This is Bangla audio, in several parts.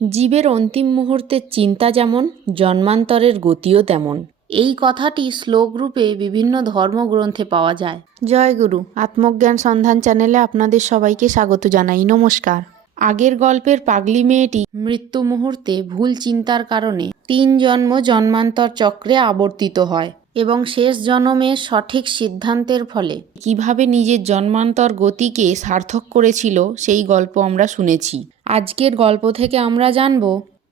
জীবের অন্তিম মুহূর্তের চিন্তা যেমন জন্মান্তরের গতিও তেমন। এই কথাটি শ্লোক রূপে বিভিন্ন ধর্মগ্রন্থে পাওয়া যায়। জয় গুরু আত্মজ্ঞান সন্ধান চ্যানেলে আপনাদের সবাইকে স্বাগত জানাই নমস্কার। আগের গল্পের পাগলি মেয়েটি মৃত্যু মুহূর্তে ভুল চিন্তার কারণে তিন জন্ম জন্মান্তর চক্রে আবর্তিত হয় এবং শেষ জন্মের সঠিক সিদ্ধান্তের ফলে কীভাবে নিজের জন্মান্তর গতিকে সার্থক করেছিল সেই গল্প আমরা শুনেছি। আজকের গল্প থেকে আমরা জানব,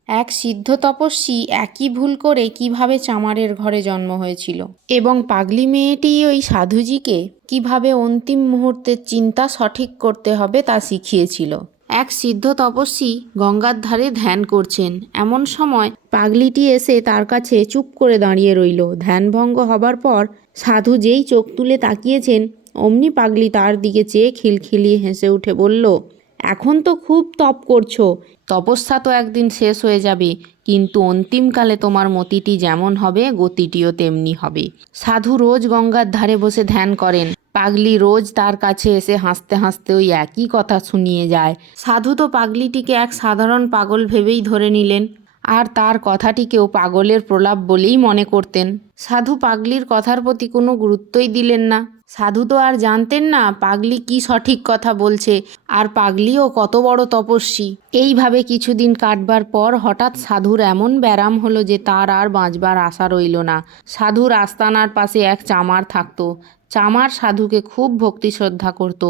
এক সিদ্ধ তপস্বী একই ভুল করে কীভাবে চামারের ঘরে জন্ম হয়েছিল এবং পাগলি মেয়েটি ওই সাধুজিকে কীভাবে অন্তিম মুহূর্তের চিন্তা সঠিক করতে হবে তা শিখিয়েছিল। এক সিদ্ধ তপস্বী গঙ্গার ধারে ধ্যান করছেন। এমন সময় পাগলিটি এসে তার কাছে চুপ করে দাঁড়িয়ে রইল। ধ্যানভঙ্গ হবার পর সাধু যেই চোখ তুলে তাকিয়েছেন, অমনি পাগলি তার দিকে চেয়ে খিলখিলিয়ে হেসে উঠে বলল এখন তো খুব তপ করছ। তপস্যা তো একদিন শেষ হয়ে যাবে, কিন্তু অন্তিমকালে তোমার মতিটি যেমন হবে, গতিটিও তেমনি হবে। সাধু রোজ গঙ্গার ধারে বসে ধ্যান করেন। পাগলি রোজ তার কাছে এসে হাসতে হাসতে ওই একই কথা শুনিয়ে যায়। সাধু তো পাগলিটিকে এক সাধারণ পাগল ভেবেই ধরে নিলেন। আর তার কথাটিকেও পাগলের প্রলাপ বলেই মনে করতেন। সাধু পাগলির কথার প্রতি কোনো গুরুত্বই দিলেন না। সাধু তো আর জানতেন না পাগলি কি সঠিক কথা বলছে, আর পাগলিও কত বড় তপস্বী। এইভাবে কিছুদিন কাটবার পর হঠাৎ সাধুর এমন ব্যারাম হলো যে তার আর বাঁচবার আশা রইল না। সাধুর আস্তানার পাশে এক চামার থাকতো। চামার সাধুকে খুব ভক্তি শ্রদ্ধা করত।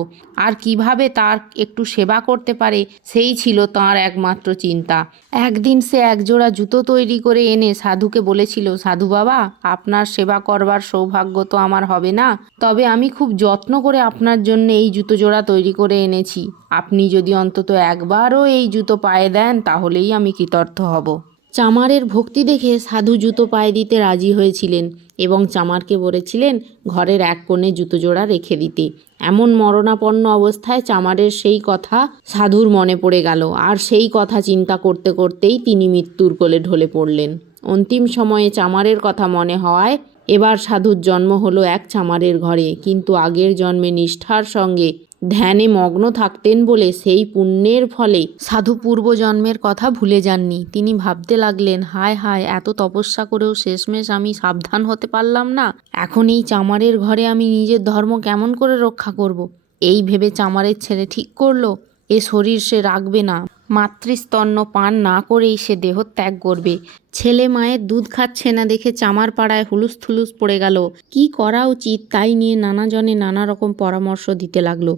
আর কীভাবে তার একটু সেবা করতে পারে, সেই ছিল তার একমাত্র চিন্তা। একদিন সে একজোড়া জুতো তৈরি করে এনে সাধুকে বলেছিল, সাধু বাবা, আপনার সেবা করবার সৌভাগ্য তো আমার হবে না। তবে আমি খুব যত্ন করে আপনার জন্য এই জুতো জোড়া তৈরি করে এনেছি। আপনি যদি অন্তত একবারও এই জুতো পায়ে দেন, তাহলেই আমি কৃতার্থ হব। চামারের ভক্তি দেখে সাধু জুতো পায়ে দিতে রাজি হয়েছিলেন এবং চামারকে বলেছিলেন, ঘরের এক কোণে জুতো জোড়া রেখে দিতে। এমন মরণাপন্ন অবস্থায় চামারের সেই কথা সাধুর মনে পড়ে গেল। আর সেই কথা চিন্তা করতে করতেই তিনি মৃত্যুর কোলে ঢলে পড়লেন। অন্তিম সময়ে চামারের কথা মনে হওয়ায় এবার সাধুর জন্ম হলো এক চামারের ঘরে, কিন্তু আগের জন্মে নিষ্ঠার সঙ্গে ধ্যানে মগ্ন থাকতেন বলে সেই পুণ্যের ফলে সাধু পূর্বজন্মের কথা ভুলে যাননি। তিনি ভাবতে লাগলেন, হায় হায়, এত তপস্যা করেও শেষমেশ আমি সাবধান হতে পারলাম না। এখন এই চামারের ঘরে আমি নিজের ধর্ম কেমন করে রক্ষা করব। এই ভেবে চামারের ছেলে ঠিক করল, এ শরীর সে রাখবে না। মাতৃস্তন্য পান না করেই সে দেহ ত্যাগ করবে। ছেলে মায়ের দুধ খাচ্ছে না দেখে চামার পাড়ায় হুলুস থুলুস পড়ে গেল। কি করা উচিত তাই নিয়ে নানাজনে নানা রকম পরামর্শ দিতে লাগল।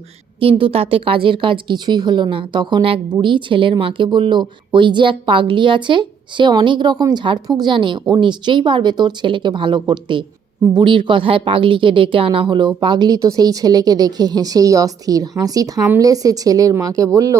কিন্তু তাতে কাজের কাজ কিছুই হলো না। তখন এক বুড়ি ছেলের মাকে বলল, ওই যে এক পাগলি আছে, সে অনেক রকম ঝাড়ফুঁক জানে, ও নিশ্চয়ই পারবে তোর ছেলেকে ভালো করতে। বুড়ির কথায় পাগলিকে ডেকে আনা হলো। পাগলি তো সেই ছেলেকে দেখে হেসেই অস্থির। হাসি থামলে সে ছেলের মাকে বলল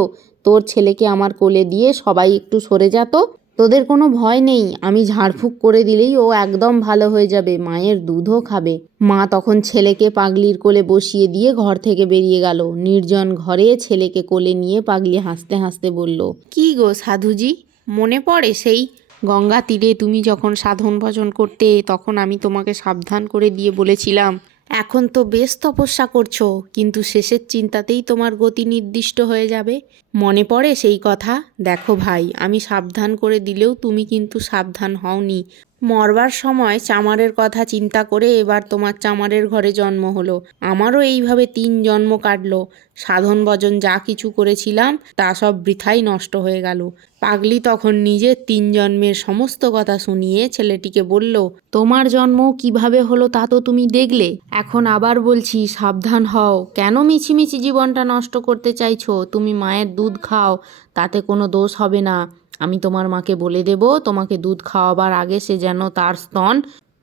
তোর ছেলেকে আমার কোলে দিয়ে সবাই একটু সরে যেত তোদের কোনো ভয় নেই, আমি ঝাড়ফুঁক করে দিলেই ও একদম ভালো হয়ে যাবে, মায়ের দুধও খাবে। মা তখন ছেলেকে পাগলির কোলে বসিয়ে দিয়ে ঘর থেকে বেরিয়ে গেল। নির্জন ঘরে ছেলেকে কোলে নিয়ে পাগলি হাসতে হাসতে বলল, কি গো সাধুজি, মনে পড়ে সেই? গঙ্গা তীরে তুমি যখন সাধন ভজন করতে, তখন আমি তোমাকে সাবধান করে দিয়ে বলেছিলাম এখন তো বেশ তপস্যা করছ, কিন্তু শেষের চিন্তাতেই তোমার গতি নির্দিষ্ট হয়ে যাবে। মনে পড়ে সেই কথা? দেখো ভাই, আমি সাবধান করে দিলেও তুমি কিন্তু সাবধান হওনি। মরবার সময় চামারের কথা চিন্তা করে এবার তোমার চামারের ঘরে জন্ম হলো। আমারও এইভাবে তিন জন্ম কাটলো। সাধন ভজন যা কিছু করেছিলাম, তা সব বৃথাই নষ্ট হয়ে গেল। পাগলি তখন নিজের তিন জন্মের সমস্ত কথা শুনিয়ে ছেলেটিকে বলল, তোমার জন্ম কীভাবে হলো তা তো তুমি দেখলে। এখন আবার বলছি, সাবধান হও। কেন মিছিমিছি জীবনটা নষ্ট করতে চাইছো? তুমি মায়ের দুধ খাও, তাতে কোনো দোষ হবে না। আমি তোমার মাকে বলে দেব, তোমাকে দুধ খাওয়াবার আগে সে যেন তার স্তন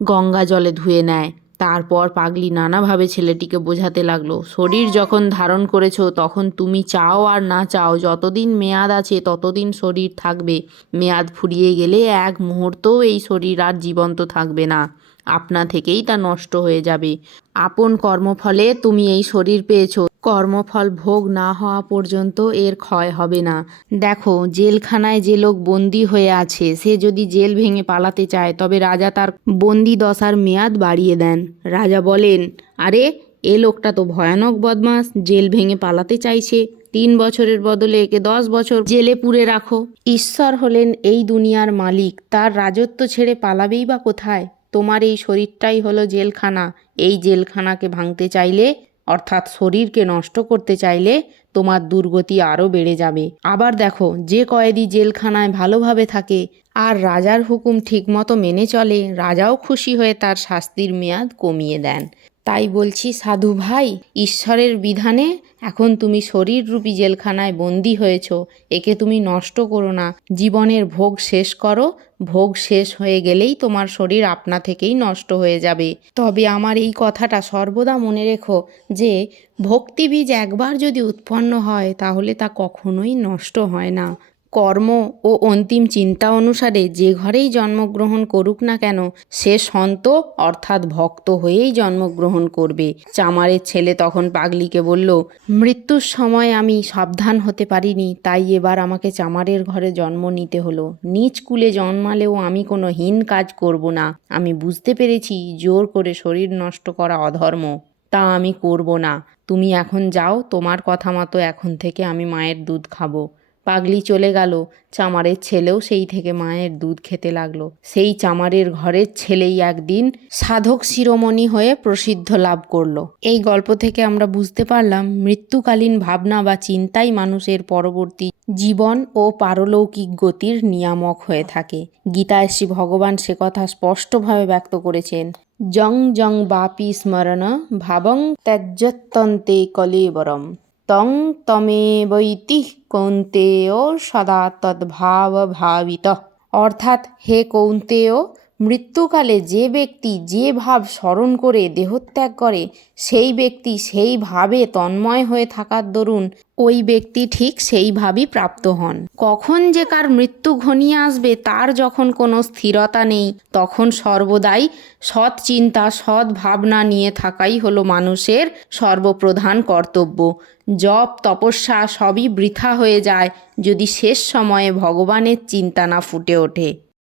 গঙ্গা জলে ধুয়ে নেয়। তারপর পাগলি নানাভাবে ছেলেটিকে বোঝাতে লাগল, শরীর যখন ধারণ করেছ তখন তুমি চাও আর না চাও, যতদিন মেয়াদ আছে ততদিন শরীর থাকবে। মেয়াদ ফুরিয়ে গেলে এক মুহূর্তও এই শরীর আর জীবন্ত থাকবে না। আপনা থেকেই তা নষ্ট হয়ে যাবে। আপন কর্মফলে তুমি এই শরীর পেয়েছ। কর্মফল ভোগ না হওয়া পর্যন্ত এর ক্ষয় হবে না। দেখো, জেলখানায় যে লোক বন্দি হয়ে আছে, সে যদি জেল ভেঙে পালাতে চায়, তবে রাজা তার বন্দি দশার মেয়াদ বাড়িয়ে দেন। রাজা বলেন, আরে, এ লোকটা তো ভয়ানক বদমাস, জেল ভেঙে পালাতে চাইছে। তিন বছরের বদলে একে দশ বছর জেলে পুরে রাখো। ঈশ্বর হলেন এই দুনিয়ার মালিক, তার রাজত্ব ছেড়ে পালাবেই বা কোথায়? তোমার এই শরীরটাই হলো জেলখানা। এই জেলখানাকে ভাঙতে চাইলে অর্থাৎ শরীরকে নষ্ট করতে চাইলে তোমার দুর্গতি আরও বেড়ে যাবে। আবার দেখো, যে কয়েদি জেলখানায় ভালোভাবে থাকে আর রাজার হুকুম ঠিকমতো মেনে চলে, রাজাও খুশি হয়ে তার শাস্তির মেয়াদ কমিয়ে দেন। তাই বলছি, সাধু ভাই, ঈশ্বরের বিধানে এখন তুমি শরীররূপী জেলখানায় বন্দি হয়েছ। একে তুমি নষ্ট করো না। জীবনের ভোগ শেষ করো। ভোগ শেষ হয়ে গেলেই তোমার শরীর আপনা থেকেই নষ্ট হয়ে যাবে। তবে আমার এই কথাটা সর্বদা মনে রেখো যে, ভক্তিবীজ একবার যদি উৎপন্ন হয়, তাহলে তা কখনোই নষ্ট হয় না। কর্ম ও অন্তিম চিন্তা অনুসারে যে ঘরেই জন্মগ্রহণ করুক না কেন, সে সন্ত অর্থাৎ ভক্ত হয়েই জন্মগ্রহণ করবে। চামারের ছেলে তখন পাগলিকে বলল, মৃত্যুর সময় আমি সাবধান হতে পারিনি, তাই এবার আমাকে চামারের ঘরে জন্ম নিতে হলো। নিজ কুলে জন্মালেও আমি কোনো হীন কাজ করব না। আমি বুঝতে পেরেছি, জোর করে শরীর নষ্ট করা অধর্ম। তা আমি করব না। তুমি এখন যাও, তোমার কথা মতো এখন থেকে আমি মায়ের দুধ খাব। পাগলি চলে গেল। চামারের ছেলেও সেই থেকে মায়ের দুধ খেতে লাগল। সেই চামারের ঘরের ছেলেই একদিন সাধক শিরোমণি হয়ে প্রসিদ্ধ লাভ করল। এই গল্প থেকে আমরা বুঝতে পারলাম, মৃত্যুকালীন ভাবনা বা চিন্তাই মানুষের পরবর্তী জীবন ও পারলৌকিক গতির নিয়ামক হয়ে থাকে। গীতায় শ্রী ভগবান সে কথা স্পষ্টভাবে ব্যক্ত করেছেন, জং জং বাপি স্মরণ ভাবং ত্যাজ্যতন্তে কলেবরম। তং তমেবৈতি কৌন্তেয় সদা তদ্ভাব ভাবিত অর্থাৎ হে কৌন্তেয় মৃত্যুকালে যে ব্যক্তি যে ভাব স্মরণ করে দেহত্যাগ করে, সেই ব্যক্তি সেই ভাবে তন্ময় হয়ে থাকার দরুন ওই ব্যক্তি ঠিক সেইভাবেই প্রাপ্ত হন। কখন যে কার মৃত্যু ঘনিয়ে আসবে তার যখন কোনো স্থিরতা নেই, তখন সর্বদাই সৎ চিন্তা, সৎ ভাবনা নিয়ে থাকাই হলো মানুষের সর্বপ্রধান কর্তব্য। জপ, তপস্যা সবই বৃথা হয়ে যায় যদি শেষ সময়ে ভগবানের চিন্তা না ফুটে ওঠে।